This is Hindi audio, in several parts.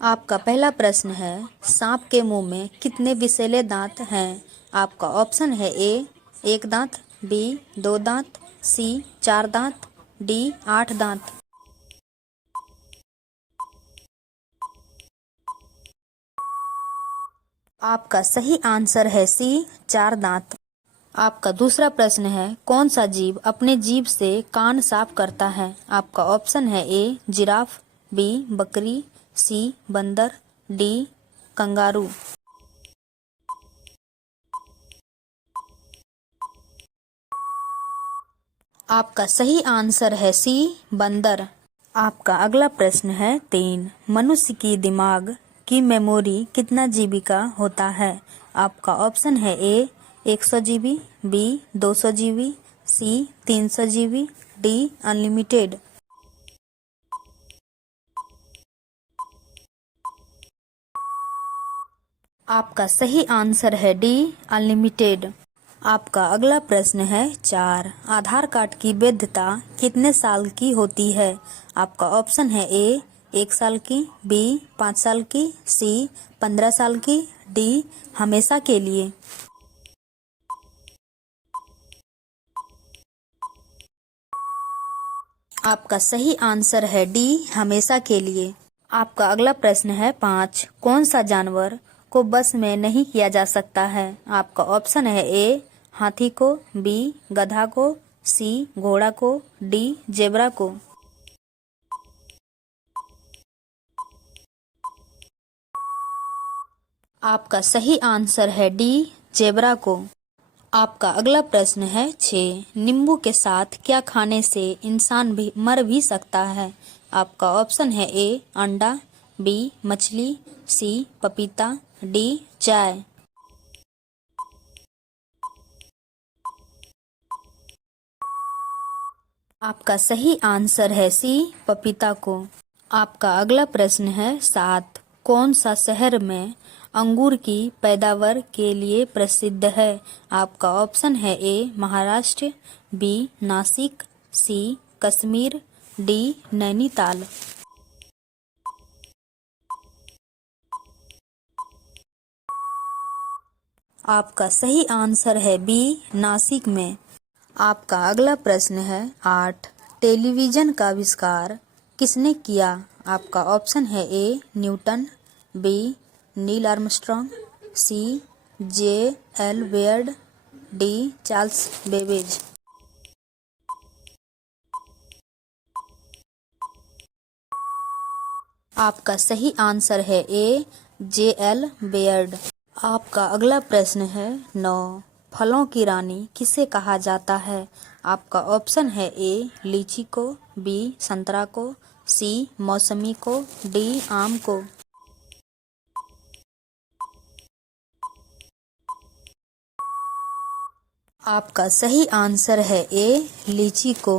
आपका पहला प्रश्न है, सांप के मुंह में कितने विषैले दांत हैं? आपका ऑप्शन है ए 1 दांत, बी 2 दांत, सी 4 दांत, डी 8 दांत। आपका सही आंसर है सी 4 दांत। आपका दूसरा प्रश्न है, कौन सा जीव अपने जीभ से कान साफ करता है? आपका ऑप्शन है ए जिराफ, बी बकरी, सी बंदर, डी कंगारू। आपका सही आंसर है सी बंदर। आपका अगला प्रश्न है 3, मनुष्य की दिमाग की मेमोरी कितना जीबी का होता है? आपका ऑप्शन है ए 100 जीबी, बी 200 जीबी, सी 300 जीबी, डी अनलिमिटेड। आपका सही आंसर है डी अनलिमिटेड। आपका अगला प्रश्न है 4, आधार कार्ड की वैधता कितने साल की होती है? आपका ऑप्शन है ए 1 साल की, बी 5 साल की, सी 15 साल की, डी हमेशा के लिए। आपका सही आंसर है डी हमेशा के लिए। आपका अगला प्रश्न है 5, कौन सा जानवर को बस में नहीं किया जा सकता है? आपका ऑप्शन है ए हाथी को, बी गधा को, सी घोड़ा को, डी जेब्रा को। आपका सही आंसर है डी जेब्रा को। आपका अगला प्रश्न है 6, नींबू के साथ क्या खाने से इंसान भी मर भी सकता है? आपका ऑप्शन है ए अंडा, बी मछली, सी पपीता, डी चाय। आपका सही आंसर है सी पपीता को। आपका अगला प्रश्न है 7, कौन सा शहर में अंगूर की पैदावार के लिए प्रसिद्ध है? आपका ऑप्शन है ए महाराष्ट्र, बी नासिक, सी कश्मीर, डी नैनीताल। आपका सही आंसर है बी नासिक में। आपका अगला प्रश्न है 8, टेलीविजन का आविष्कार किसने किया? आपका ऑप्शन है A Newton, B Neil Armstrong, C J L. Baird, D Charles Babbage. आपका सही आंसर है ए जे.एल. बेयर्ड। आपका अगला प्रश्न है 9, फलों की रानी किसे कहा जाता है? आपका ऑप्शन है ए लीची को, बी संतरा को, सी मौसमी को, डी आम को। आपका सही आंसर है ए लीची को।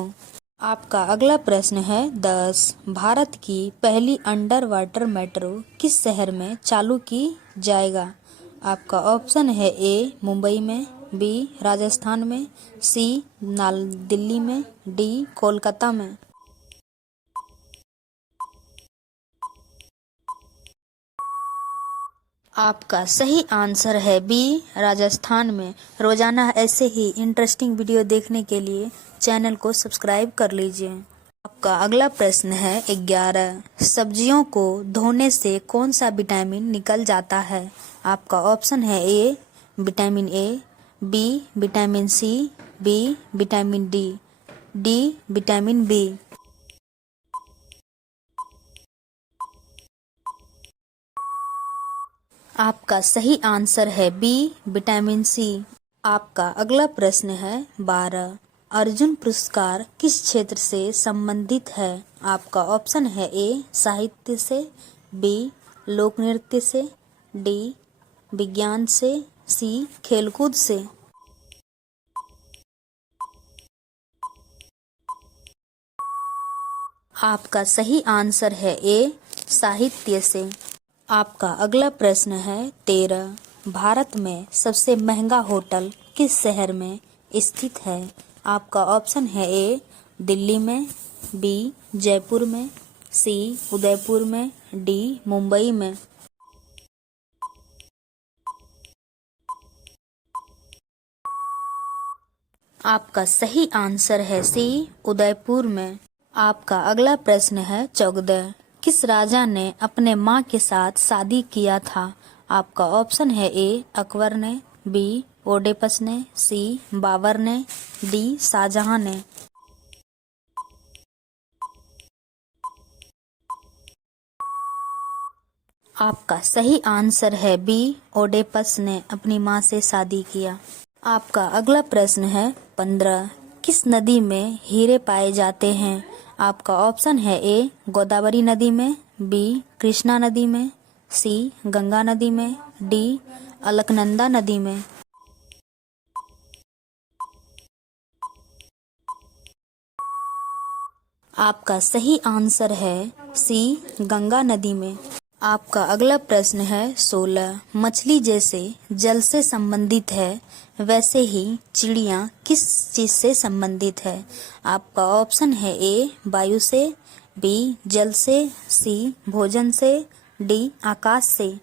आपका अगला प्रश्न है 10, भारत की पहली अंडर वाटर मेट्रो किस शहर में चालू की जाएगा? आपका ऑप्शन है ए मुंबई में, बी राजस्थान में, सी दिल्ली में, डी कोलकाता में। आपका सही आंसर है बी राजस्थान में। रोजाना ऐसे ही इंटरेस्टिंग वीडियो देखने के लिए चैनल को सब्सक्राइब कर लीजिए। आपका अगला प्रश्न है 11, सब्जियों को धोने से कौन सा विटामिन निकल जाता है? आपका ऑप्शन है A vitamin A, B vitamin C, B vitamin D, D vitamin B. आपका सही आंसर है बी विटामिन सी। आपका अगला प्रश्न है 12, अर्जुन पुरस्कार किस क्षेत्र से संबंधित है? आपका ऑप्शन है ए साहित्य से, बी लोक नृत्य से, डी विज्ञान से, सी खेलकूद से। आपका सही आंसर है ए साहित्य से। आपका अगला प्रश्न है 13, भारत में सबसे महंगा होटल किस शहर में स्थित है? आपका ऑप्शन है ए दिल्ली में, बी जयपुर में, सी उदयपुर में, डी मुंबई में। आपका सही आंसर है सी उदयपुर में। आपका अगला प्रश्न है 14। किस राजा ने अपने माँ के साथ शादी किया था? आपका ऑप्शन है ए अकबर ने, बी ओडेपस ने, सी बाबर ने, डी शाहजहां ने। आपका सही आंसर है बी ओडेपस ने अपनी माँ से शादी किया। आपका अगला प्रश्न है 15। किस नदी में हीरे पाए जाते हैं? आपका ऑप्शन है ए गोदावरी नदी में, बी कृष्णा नदी में, सी गंगा नदी में, डी अलकनंदा नदी में। आपका सही आंसर है सी गंगा नदी में। आपका अगला प्रश्न है 16। मछली जैसे जल से संबंधित है वैसे ही चिड़िया किस चीज से संबंधित है? आपका ऑप्शन है ए वायु से, बी जल से, सी भोजन से, डी आकाश से।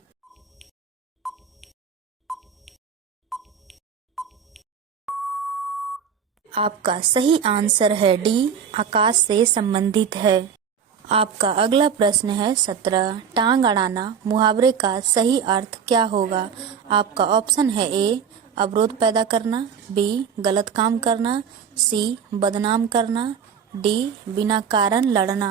आपका सही आंसर है डी आकाश से संबंधित है। आपका अगला प्रश्न है 17। टांग अड़ाना मुहावरे का सही अर्थ क्या होगा? आपका ऑप्शन है ए अवरोध पैदा करना, बी गलत काम करना, सी बदनाम करना, डी बिना कारण लड़ना।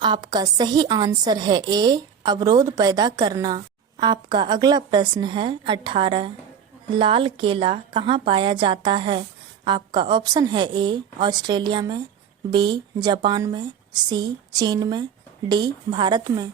आपका सही आंसर है ए अवरोध पैदा करना। आपका अगला प्रश्न है 18। लाल केला कहाँ पाया जाता है? आपका ऑप्शन है ए ऑस्ट्रेलिया में, बी जापान में, सी चीन में, डी भारत में।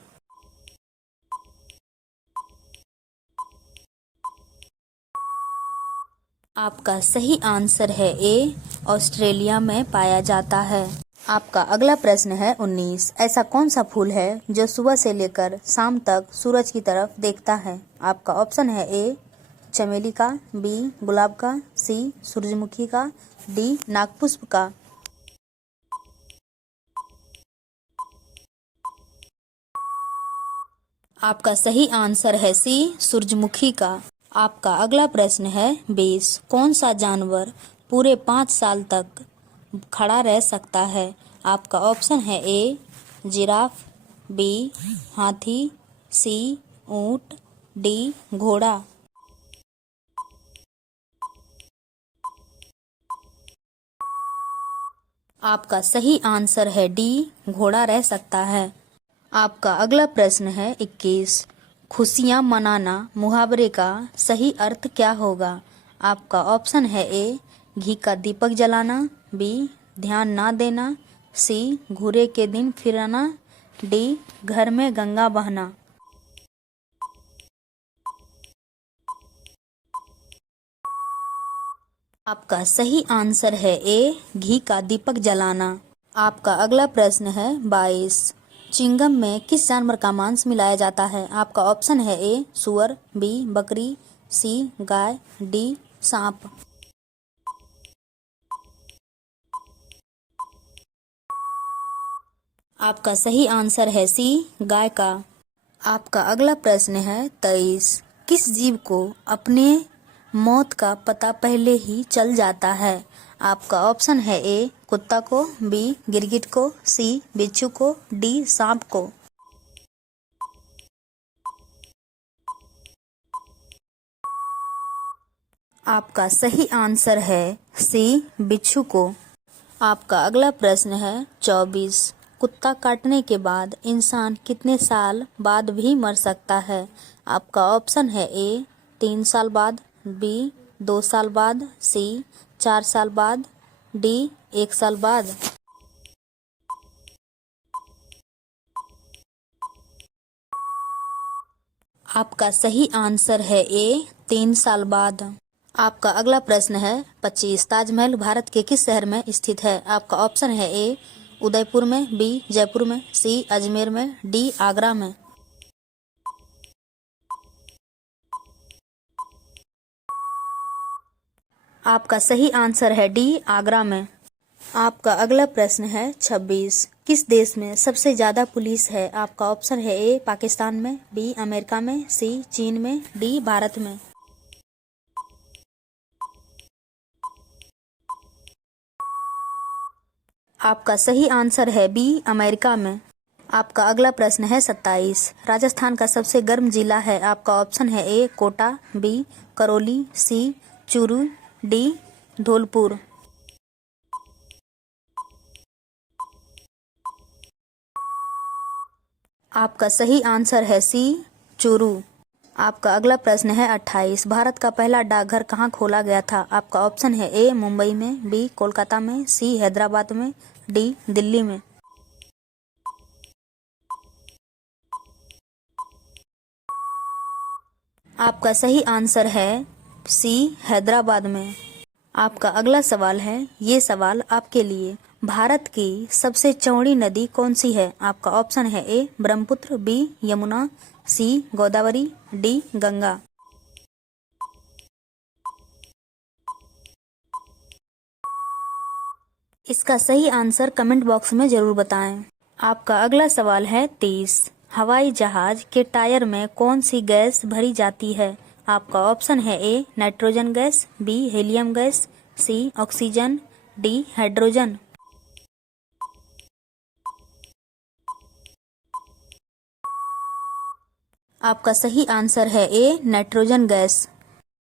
आपका सही आंसर है ए ऑस्ट्रेलिया में पाया जाता है। आपका अगला प्रश्न है 19। ऐसा कौन सा फूल है जो सुबह से लेकर शाम तक सूरज की तरफ देखता है? आपका ऑप्शन है ए चमेली का, बी गुलाब का, सी सूरजमुखी का, डी नागपुष्प का। आपका सही आंसर है सी सूरजमुखी का। आपका अगला प्रश्न है 20। कौन सा जानवर पूरे 5 साल तक खड़ा रह सकता है? आपका ऑप्शन है ए जिराफ, बी हाथी, सी ऊंट, डी घोड़ा। आपका सही आंसर है डी घोड़ा रह सकता है। आपका अगला प्रश्न है 21। खुशियां मनाना मुहावरे का सही अर्थ क्या होगा? आपका ऑप्शन है ए घी का दीपक जलाना, बी ध्यान ना देना, सी घूरे के दिन फिराना, डी घर में गंगा बहना। आपका सही आंसर है ए घी का दीपक जलाना। आपका अगला प्रश्न है 22। चिंगम में किस जानवर का मांस मिलाया जाता है? आपका ऑप्शन है ए सुअर, बी बकरी, सी गाय, डी सांप। आपका सही आंसर है सी गाय का। आपका अगला प्रश्न है 23। किस जीव को अपने मौत का पता पहले ही चल जाता है? आपका ऑप्शन है ए कुत्ता को, बी गिरगिट को, सी बिच्छू को, डी सांप को। आपका सही आंसर है सी बिच्छू को। आपका अगला प्रश्न है 24। कुत्ता काटने के बाद इंसान कितने साल बाद भी मर सकता है? आपका ऑप्शन है ए 3 साल बाद, बी 2 साल बाद, सी 4 साल बाद, डी 1 साल बाद। आपका सही आंसर है ए 3 साल बाद। आपका अगला प्रश्न है 25। ताजमहल भारत के किस शहर में स्थित है? आपका ऑप्शन है ए उदयपुर में, बी जयपुर में, सी अजमेर में, डी आगरा में। आपका सही आंसर है डी आगरा में। आपका अगला प्रश्न है 26। किस देश में सबसे ज्यादा पुलिस है? आपका ऑप्शन है ए पाकिस्तान में, बी अमेरिका में, सी चीन में, डी भारत में। आपका सही आंसर है बी अमेरिका में। आपका अगला प्रश्न है 27। राजस्थान का सबसे गर्म जिला है? आपका ऑप्शन है ए कोटा, बी करौली, सी चूरू, डी धौलपुर। आपका सही आंसर है सी चूरू। आपका अगला प्रश्न है 28। भारत का पहला डाकघर कहाँ खोला गया था? आपका ऑप्शन है ए मुंबई में, बी कोलकाता में, सी हैदराबाद में, डी दिल्ली में। आपका सही आंसर है सी हैदराबाद में। आपका अगला सवाल है, ये सवाल आपके लिए। भारत की सबसे चौड़ी नदी कौन सी है? आपका ऑप्शन है ए ब्रह्मपुत्र, बी यमुना, सी गोदावरी, डी गंगा। इसका सही आंसर कमेंट बॉक्स में जरूर बताएं। आपका अगला सवाल है 30। हवाई जहाज के टायर में कौन सी गैस भरी जाती है? आपका ऑप्शन है A nitrogen gas, B helium gas, C oxygen, D hydrogen. आपका सही आंसर है ए नाइट्रोजन गैस।